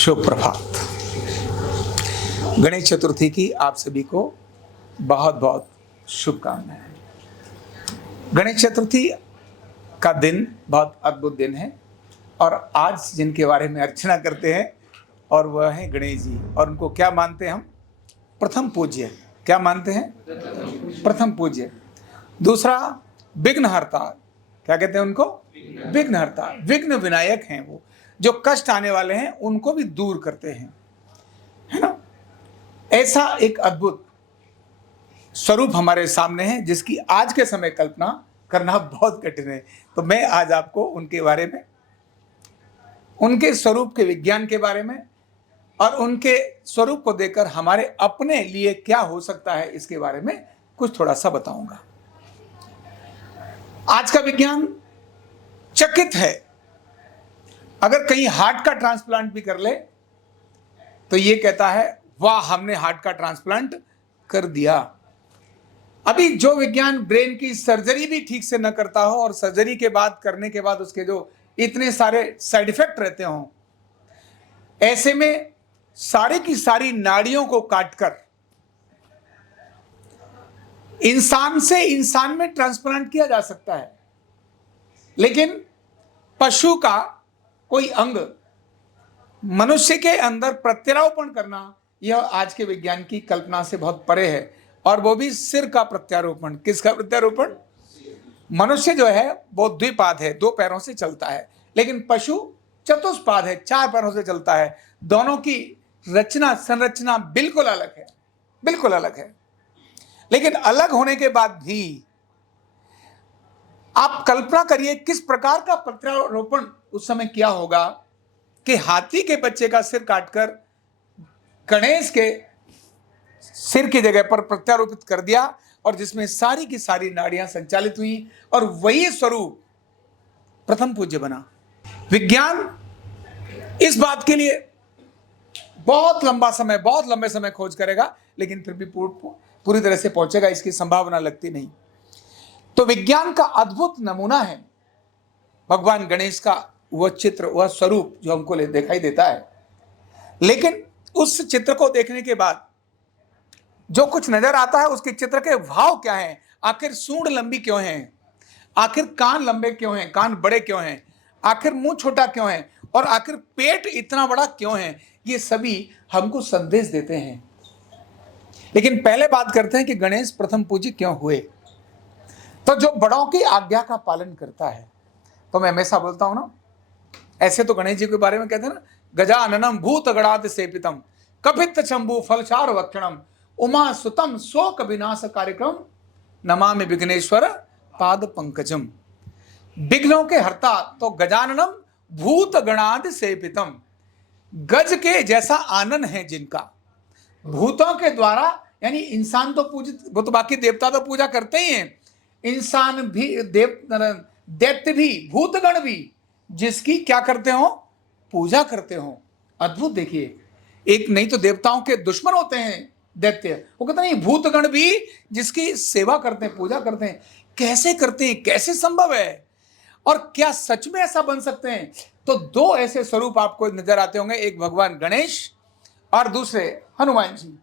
शुभ प्रभात। गणेश चतुर्थी की आप सभी को बहुत बहुत शुभकामनाएं। गणेश चतुर्थी का दिन बहुत अद्भुत दिन है और आज जिनके बारे में अर्चना करते हैं और वह है गणेश जी। और उनको क्या मानते हैं हम? प्रथम पूज्य। क्या मानते हैं? प्रथम पूज्य। दूसरा विघ्नहर्ता। क्या कहते हैं उनको? विघ्नहर्ता। विघ्न विनायक हैं वो, जो कष्ट आने वाले हैं उनको भी दूर करते हैं, है ना। ऐसा एक अद्भुत स्वरूप हमारे सामने है जिसकी आज के समय कल्पना करना बहुत कठिन है। तो मैं आज आपको उनके बारे में, उनके स्वरूप के विज्ञान के बारे में और उनके स्वरूप को देखकर हमारे अपने लिए क्या हो सकता है इसके बारे में कुछ थोड़ा सा बताऊंगा। आज का विज्ञान चकित है। अगर कहीं हार्ट का ट्रांसप्लांट भी कर ले तो ये कहता है वाह, हमने हार्ट का ट्रांसप्लांट कर दिया। अभी जो विज्ञान ब्रेन की सर्जरी भी ठीक से न करता हो और सर्जरी के बाद करने के बाद उसके जो इतने सारे साइड इफेक्ट रहते हों, ऐसे में सारी की सारी नाड़ियों को काटकर इंसान से इंसान में ट्रांसप्लांट किया जा सकता है, लेकिन पशु का कोई अंग मनुष्य के अंदर प्रत्यारोपण करना, यह आज के विज्ञान की कल्पना से बहुत परे है। और वो भी सिर का प्रत्यारोपण। किसका प्रत्यारोपण? मनुष्य जो है वो द्विपाद है, दो पैरों से चलता है, लेकिन पशु चतुष्पाद है, चार पैरों से चलता है। दोनों की रचना संरचना बिल्कुल अलग है, बिल्कुल अलग है। लेकिन अलग होने के बाद भी आप कल्पना करिए किस प्रकार का प्रत्यारोपण उस समय किया होगा कि हाथी के बच्चे का सिर काटकर गणेश के सिर की जगह पर प्रत्यारोपित कर दिया और जिसमें सारी की सारी नाड़ियां संचालित हुई और वही स्वरूप प्रथम पूज्य बना। विज्ञान इस बात के लिए बहुत लंबे समय खोज करेगा, लेकिन फिर भी पूरी तरह से पहुंचेगा इसकी संभावना लगती नहीं। तो विज्ञान का अद्भुत नमूना है भगवान गणेश का वह चित्र, वह स्वरूप जो हमको दिखाई देता है। लेकिन उस चित्र को देखने के बाद जो कुछ नजर आता है उसके चित्र के भाव क्या हैं? आखिर सूंड लंबी क्यों है? आखिर कान लंबे क्यों हैं? कान बड़े क्यों हैं? आखिर मुंह छोटा क्यों है? और आखिर पेट इतना बड़ा क्यों है? ये सभी हमको संदेश देते हैं। लेकिन पहले बात करते हैं कि गणेश प्रथम पूज्य क्यों हुए। तो जो बड़ों की आज्ञा का पालन करता है, तो मैं हमेशा बोलता हूं ना, ऐसे तो गणेश जी के बारे में कहते हैं ना, गजाननम भूत गणाद सेपितम कपित शंभु फलचार वक्षणम उमा सुतम शोक विनाश कार्यक्रम नमामि विघ्नेश्वर पाद पंकजम। विघ्नों के हर्ता तो गजाननम भूत गणाद सेपितम। गज के जैसा आनन है जिनका, भूतों के द्वारा, यानी इंसान तो पूजित, वो तो बाकी देवता तो पूजा करते ही हैं, इंसान भी, दैत्य भी, भूतगण भी जिसकी क्या करते हो? पूजा करते हो। अद्भुत। देखिए, एक नहीं तो देवताओं के दुश्मन होते हैं दैत्य, वो कहते नहीं, भूतगण भी जिसकी सेवा करते हैं, पूजा करते हैं। कैसे करते हैं? कैसे संभव है? और क्या सच में ऐसा बन सकते हैं? तो दो ऐसे स्वरूप आपको नजर आते होंगे, एक भगवान गणेश और दूसरे हनुमान जी।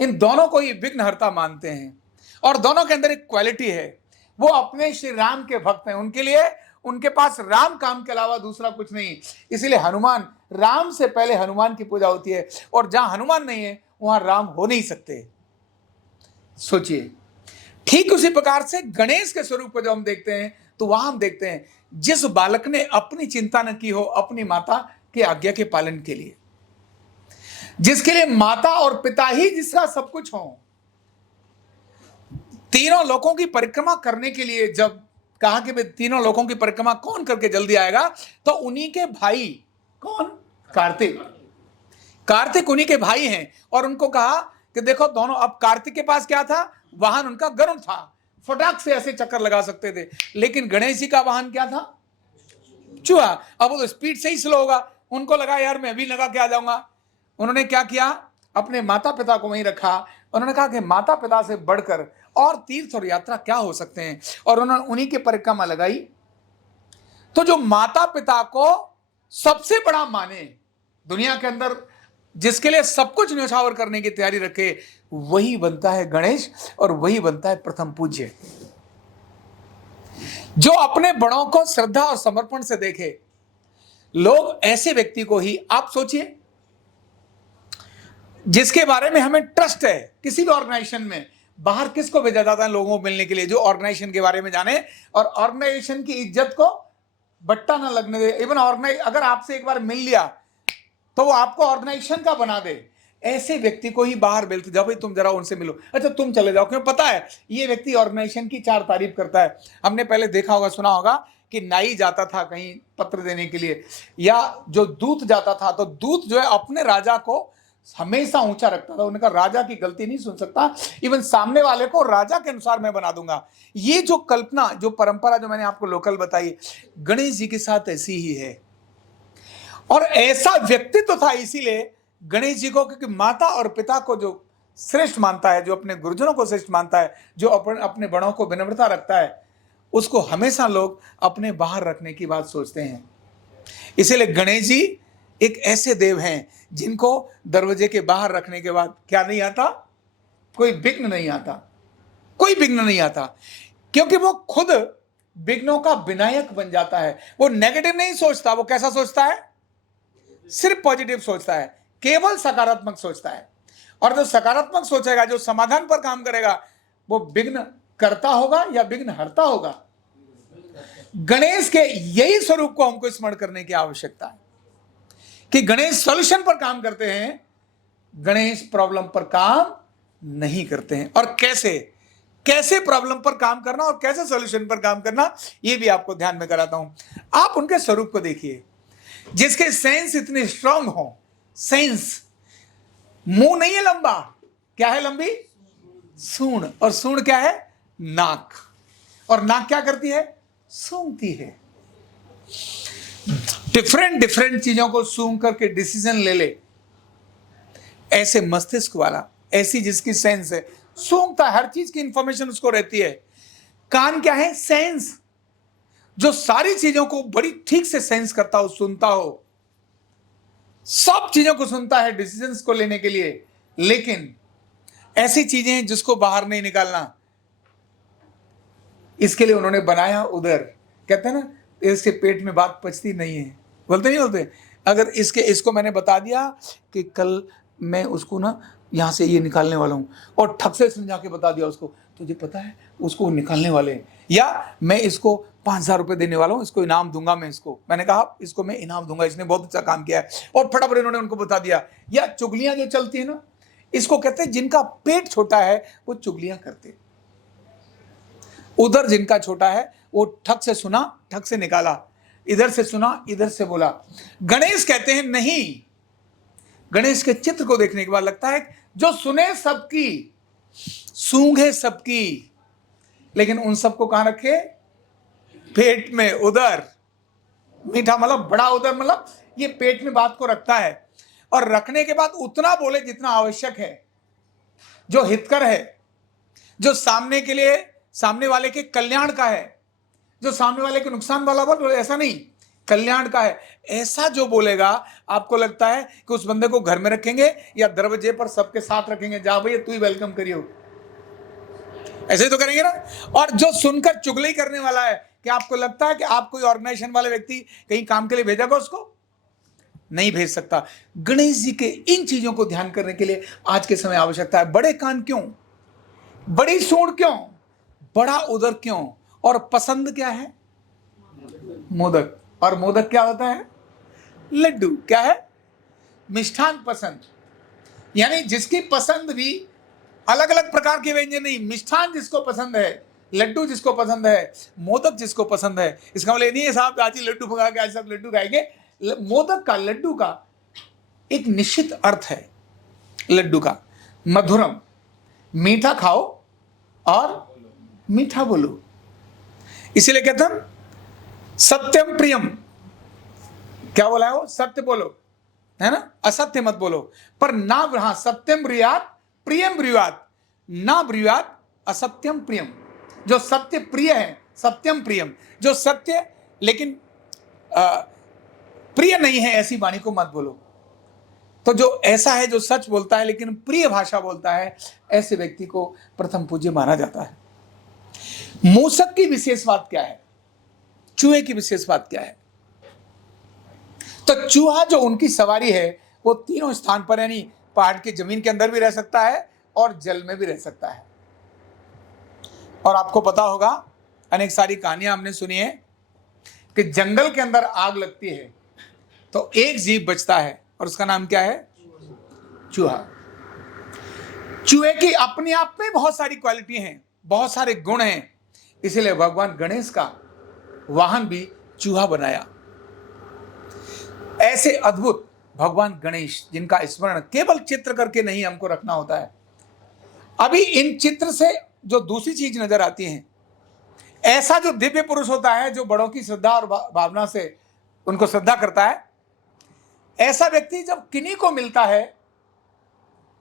इन दोनों को ही विघ्नहर्ता मानते हैं और दोनों के अंदर एक क्वालिटी है, वो अपने श्री राम के भक्त हैं। उनके लिए, उनके पास राम काम के अलावा दूसरा कुछ नहीं। इसीलिए हनुमान, राम से पहले हनुमान की पूजा होती है, और जहां हनुमान नहीं है वहां राम हो नहीं सकते। सोचिए, ठीक उसी प्रकार से गणेश के स्वरूप को जब हम देखते हैं तो वहां हम देखते हैं जिस बालक ने अपनी चिंता न की हो अपनी माता की आज्ञा के पालन के लिए, जिसके लिए माता और पिता ही जिसका सब कुछ हो, तीनों लोकों की परिक्रमा करने के लिए जब कहा कि भाई तीनों लोकों की परिक्रमा कौन करके जल्दी आएगा, तो उन्हीं के भाई, कौन? कार्तिक। कार्तिक उन्हीं के भाई हैं और उनको कहा कि देखो दोनों, अब कार्तिक के पास क्या था? वाहन उनका गरुड़ था, फटाक से ऐसे चक्कर लगा सकते थे। लेकिन गणेश जी का वाहन क्या था? चूहा। अब वो तो स्पीड से ही स्लो होगा, उनको लगा यार मैं भी लगा के आ जाऊंगा। उन्होंने क्या किया? अपने माता पिता को वहीं रखा। उन्होंने कहा कि माता पिता से बढ़कर और तीर्थ और यात्रा क्या हो सकते हैं, और उन्होंने उन्हीं की परिक्रमा लगाई। तो जो माता पिता को सबसे बड़ा माने, दुनिया के अंदर जिसके लिए सब कुछ न्यौछावर करने की तैयारी रखे, वही बनता है गणेश और वही बनता है प्रथम पूज्य। जो अपने बड़ों को श्रद्धा और समर्पण से देखे, लोग ऐसे व्यक्ति को ही, आप सोचिए, जिसके बारे में हमें ट्रस्ट है, किसी भी ऑर्गेनाइजेशन में बाहर किसको भेजा जाता है लोगों को मिलने के लिए? जो ऑर्गेनाइजेशन के बारे में जाने और ऑर्गेनाइजेशन की इज्जत को बट्टा ना लगने दे। इवन अगर आपसे एक बार मिल लिया तो वो आपको ऑर्गेनाइजेशन का बना दे, ऐसे व्यक्ति को ही बाहर भेजते, जाओ भाई तुम जरा उनसे मिलो, अच्छा तुम चले जाओ, क्यों? पता है ये व्यक्ति ऑर्गेनाइजेशन की 4 तारीफ करता है। हमने पहले देखा होगा, सुना होगा कि नाई जाता था कहीं पत्र देने के लिए, या जो दूत जाता था, तो दूत जो है अपने राजा को हमेशा ऊंचा रखता था। उन्होंने कहा राजा की गलती नहीं सुन सकता, इवन सामने वाले को राजा के अनुसार मैं बना दूंगा। ये जो कल्पना, जो परंपरा जो मैंने आपको लोकल बताई, गणेश जी के साथ ऐसी ही है। और ऐसा व्यक्तित्व था, इसीलिए गणेश जी को, क्योंकि माता और पिता को जो श्रेष्ठ मानता है, जो अपने गुरुजनों को श्रेष्ठ मानता है, जो अपने बड़ों को विनम्रता रखता है, उसको हमेशा लोग अपने बाहर रखने की बात सोचते हैं। इसीलिए गणेश जी एक ऐसे देव हैं जिनको दरवाजे के बाहर रखने के बाद क्या नहीं आता? कोई विघ्न नहीं आता, कोई विघ्न नहीं आता, क्योंकि वो खुद विघ्नों का विनायक बन जाता है। वो नेगेटिव नहीं सोचता, वो कैसा सोचता है? सिर्फ पॉजिटिव सोचता है, केवल सकारात्मक सोचता है। और जो सकारात्मक सोचेगा, जो समाधान पर काम करेगा, वो विघ्न करता होगा या विघ्न हरता होगा। गणेश के यही स्वरूप को हमको स्मरण करने की आवश्यकता है कि गणेश सॉल्यूशन पर काम करते हैं, गणेश प्रॉब्लम पर काम नहीं करते हैं। और कैसे प्रॉब्लम पर काम करना और कैसे सॉल्यूशन पर काम करना, यह भी आपको ध्यान में कराता हूं। आप उनके स्वरूप को देखिए, जिसके सेंस इतने स्ट्रांग हो। सेंस, मुंह नहीं है लंबा, क्या है लंबी? सूंड। और सूंड क्या है? नाक। और नाक क्या करती है? सूंघती है। डिफरेंट चीजों को सूंघ करके डिसीजन ले ऐसे मस्तिष्क वाला, ऐसी जिसकी सेंस है, सूंघता है, हर चीज की इंफॉर्मेशन उसको रहती है। कान क्या है? सेंस, जो सारी चीजों को बड़ी ठीक से सेंस करता हो, सुनता हो, सब चीजों को सुनता है डिसीजंस को लेने के लिए। लेकिन ऐसी चीजें जिसको बाहर नहीं निकालना, इसके लिए उन्होंने बनाया उदर। कहते हैं ना, इसके पेट में बात पचती नहीं है, बोलते? अगर इसको मैंने बता दिया कि कल मैं उसको ना यहाँ से ये निकालने वाला हूँ, और ठग से समझा के बता दिया उसको, तुझे पता है उसको निकालने वाले हैं, या मैं इसको 5,000 रुपये देने वाला हूँ, इसको इनाम दूंगा मैं इसको, मैंने कहा इसको मैं इनाम दूंगा, इसने बहुत अच्छा काम किया है, और फटाफट इन्होंने उनको बता दिया। या चुगलियां जो चलती है ना, इसको कहते हैं जिनका पेट छोटा है वो चुगलियां करते। उधर जिनका छोटा है वो ठग से सुना, ठग से निकाला, इधर से सुना, इधर से बोला। गणेश कहते हैं नहीं, गणेश के चित्र को देखने के बाद लगता है जो सुने सबकी, सूंघे सबकी, लेकिन उन सबको कहां रखे? पेट में। उधर मीठा मतलब बड़ा उधर, मतलब ये पेट में बात को रखता है, और रखने के बाद उतना बोले जितना आवश्यक है, जो हितकर है, जो सामने वाले के कल्याण का है, जो सामने वाले के नुकसान वाला बोल, ऐसा नहीं, कल्याण का है, ऐसा जो बोलेगा। आपको लगता है कि उस बंदे को घर में रखेंगे या दरवाजे पर सबके साथ रखेंगे, जा भैया तू ही वेलकम करियो, ऐसे ही तो करेंगे ना। और जो सुनकर चुगली करने वाला है, क्या आपको लगता है कि आप कोई ऑर्गेनाइजेशन वाले व्यक्ति कहीं काम के लिए भेजेगा? उसको नहीं भेज सकता। गणेश जी के इन चीजों को ध्यान करने के लिए आज के समय आवश्यकता है। बड़े कान क्यों? बड़ी सूंड क्यों? बड़ा उदर क्यों? और पसंद क्या है? मोदक। और मोदक क्या होता है? लड्डू। क्या है? मिष्ठान पसंद, यानी जिसकी पसंद भी अलग अलग प्रकार के व्यंजन नहीं, मिष्ठान जिसको पसंद है, लड्डू जिसको पसंद है, मोदक जिसको पसंद है। इसका मतलब नहीं है साहब आज ही लड्डू पका के आज सब लड्डू खाएंगे। मोदक का, लड्डू का एक निश्चित अर्थ है। लड्डू का मधुरम, मीठा खाओ और मीठा बोलो। इसीलिए कहते हैं सत्यम प्रियम, क्या बोला है वो? सत्य बोलो, है ना, असत्य मत बोलो। पर ना, हाँ, सत्यम ब्रूयात प्रियम ब्रूयात, ना ब्रूयात असत्यम प्रियम। जो सत्य प्रिय है, सत्यम प्रियम, जो सत्य लेकिन प्रिय नहीं है, ऐसी वाणी को मत बोलो। तो जो ऐसा है जो सच बोलता है लेकिन प्रिय भाषा बोलता है, ऐसे व्यक्ति को प्रथम पूज्य माना जाता है। मूसक की विशेष बात क्या है, चूहे की विशेष बात क्या है? तो चूहा जो उनकी सवारी है वो तीनों स्थान पर, यानी पहाड़ की जमीन के अंदर भी रह सकता है और जल में भी रह सकता है। और आपको पता होगा, अनेक सारी कहानियां हमने सुनी है कि जंगल के अंदर आग लगती है तो एक जीव बचता है और उसका नाम क्या है? चूहा। चूहे की अपने आप में बहुत सारी क्वालिटी हैं, बहुत सारे गुण हैं, इसलिए भगवान गणेश का वाहन भी चूहा बनाया। ऐसे अद्भुत भगवान गणेश जिनका स्मरण केवल चित्र करके नहीं हमको रखना होता है। अभी इन चित्र से जो दूसरी चीज नजर आती है, ऐसा जो दिव्य पुरुष होता है जो बड़ों की श्रद्धा और भावना से उनको श्रद्धा करता है, ऐसा व्यक्ति जब किन्हीं को मिलता है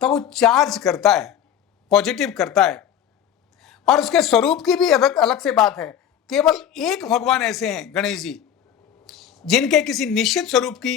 तो वो चार्ज करता है, पॉजिटिव करता है। और उसके स्वरूप की भी अलग से बात है। केवल एक भगवान ऐसे हैं, गणेश जी, जिनके किसी निश्चित स्वरूप की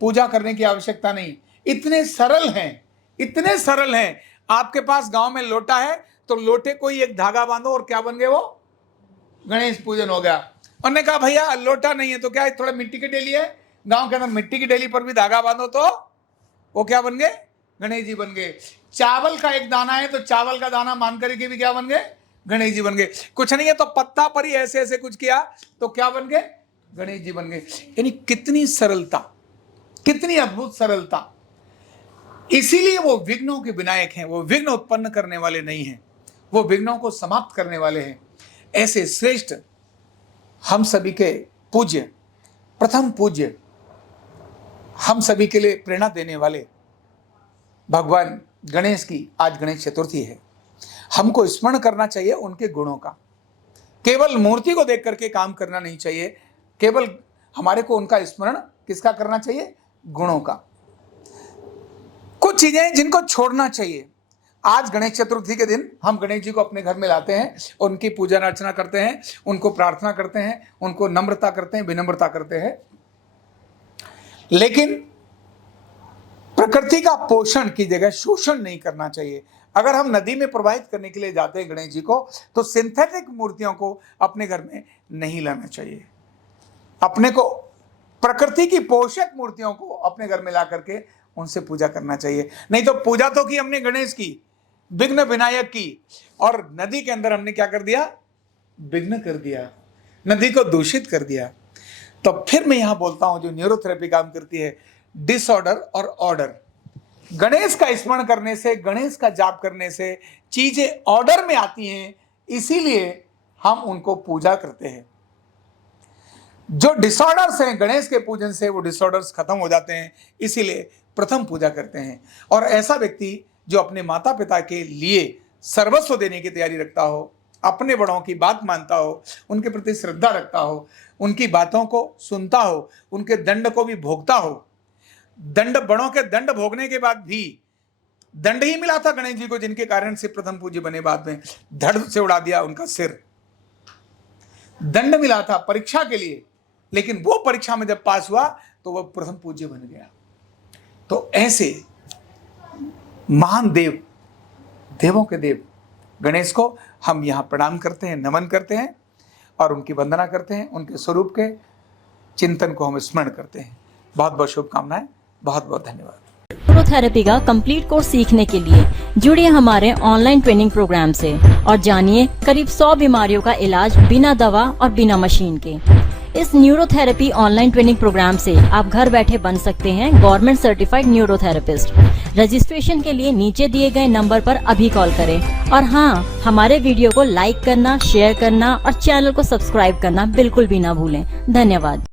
पूजा करने की आवश्यकता नहीं। इतने सरल हैं, इतने सरल हैं। आपके पास गांव में लोटा है तो लोटे को ही एक धागा बांधो और क्या बन गए वो? गणेश पूजन हो गया। उन्होंने कहा भैया लोटा नहीं है तो क्या, थोड़ा मिट्टी की डेली है, गांव के अंदर मिट्टी की डेली पर भी धागा बांधो तो वो क्या बन गए? गणेश जी बन गए। चावल का एक दाना है तो चावल का दाना मान करके भी क्या बन गए? गणेश जी बन गए। कुछ नहीं है तो पत्ता पर ही ऐसे ऐसे कुछ किया तो क्या बन गए? गणेश जी बन गए। यानी कितनी सरलता, कितनी अद्भुत सरलता। इसीलिए वो विघ्नों के विनायक हैं, वो विघ्न उत्पन्न करने वाले नहीं हैं, वो विघ्नों को समाप्त करने वाले हैं। ऐसे श्रेष्ठ, हम सभी के पूज्य, प्रथम पूज्य, हम सभी के लिए प्रेरणा देने वाले भगवान गणेश की आज गणेश चतुर्थी है। हमको स्मरण करना चाहिए उनके गुणों का। केवल मूर्ति को देख करके काम करना नहीं चाहिए, केवल हमारे को उनका स्मरण किसका करना चाहिए? गुणों का। कुछ चीजें जिनको छोड़ना चाहिए। आज गणेश चतुर्थी के दिन हम गणेश जी को अपने घर में लाते हैं, उनकी पूजा अर्चना करते हैं, उनको प्रार्थना करते हैं, उनको नम्रता करते हैं, विनम्रता करते हैं। लेकिन प्रकृति का पोषण की जगह शोषण नहीं करना चाहिए। अगर हम नदी में प्रवाहित करने के लिए जाते हैं गणेश जी को, तो सिंथेटिक मूर्तियों को अपने घर में नहीं लाना चाहिए। अपने को प्रकृति की पोषक मूर्तियों को अपने घर में ला करके उनसे पूजा करना चाहिए। नहीं तो पूजा तो की हमने गणेश की, विघ्न विनायक की, और नदी के अंदर हमने क्या कर दिया? विघ्न कर दिया, नदी को दूषित कर दिया। तो फिर मैं यहां बोलता हूं, जो न्यूरोथेरेपी काम करती है, डिसऑर्डर और ऑर्डर। गणेश का स्मरण करने से, गणेश का जाप करने से चीजें ऑर्डर में आती हैं, इसीलिए हम उनको पूजा करते हैं। जो डिसऑर्डर्स हैं गणेश के पूजन से, वो डिसऑर्डर्स खत्म हो जाते हैं, इसीलिए प्रथम पूजा करते हैं। और ऐसा व्यक्ति जो अपने माता पिता के लिए सर्वस्व देने की तैयारी रखता हो, अपने बड़ों की बात मानता हो, उनके प्रति श्रद्धा रखता हो, उनकी बातों को सुनता हो, उनके दंड को भी भोगता हो। दंड, बड़ों के दंड भोगने के बाद भी दंड ही मिला था गणेश जी को, जिनके कारण से प्रथम पूज्य बने। बाद में धड़ से उड़ा दिया उनका सिर। दंड मिला था परीक्षा के लिए, लेकिन वो परीक्षा में जब पास हुआ तो वह प्रथम पूज्य बन गया। तो ऐसे महान देव, देवों के देव गणेश को हम यहाँ प्रणाम करते हैं, नमन करते हैं और उनकी वंदना करते हैं। उनके स्वरूप के चिंतन को हम स्मरण करते हैं। बहुत बहुत शुभकामनाएं, बहुत बहुत धन्यवाद। न्यूरोथेरेपी का कंप्लीट कोर्स सीखने के लिए जुड़िए हमारे ऑनलाइन ट्रेनिंग प्रोग्राम से और जानिए करीब 100 बीमारियों का इलाज बिना दवा और बिना मशीन के। इस न्यूरोथेरेपी ऑनलाइन ट्रेनिंग प्रोग्राम से आप घर बैठे बन सकते हैं गवर्नमेंट सर्टिफाइड न्यूरोथेरेपिस्ट। रजिस्ट्रेशन के लिए नीचे दिए गए नंबर पर अभी कॉल करें। और हाँ, हमारे वीडियो को लाइक करना, शेयर करना और चैनल को सब्सक्राइब करना बिल्कुल भी ना भूलें। धन्यवाद।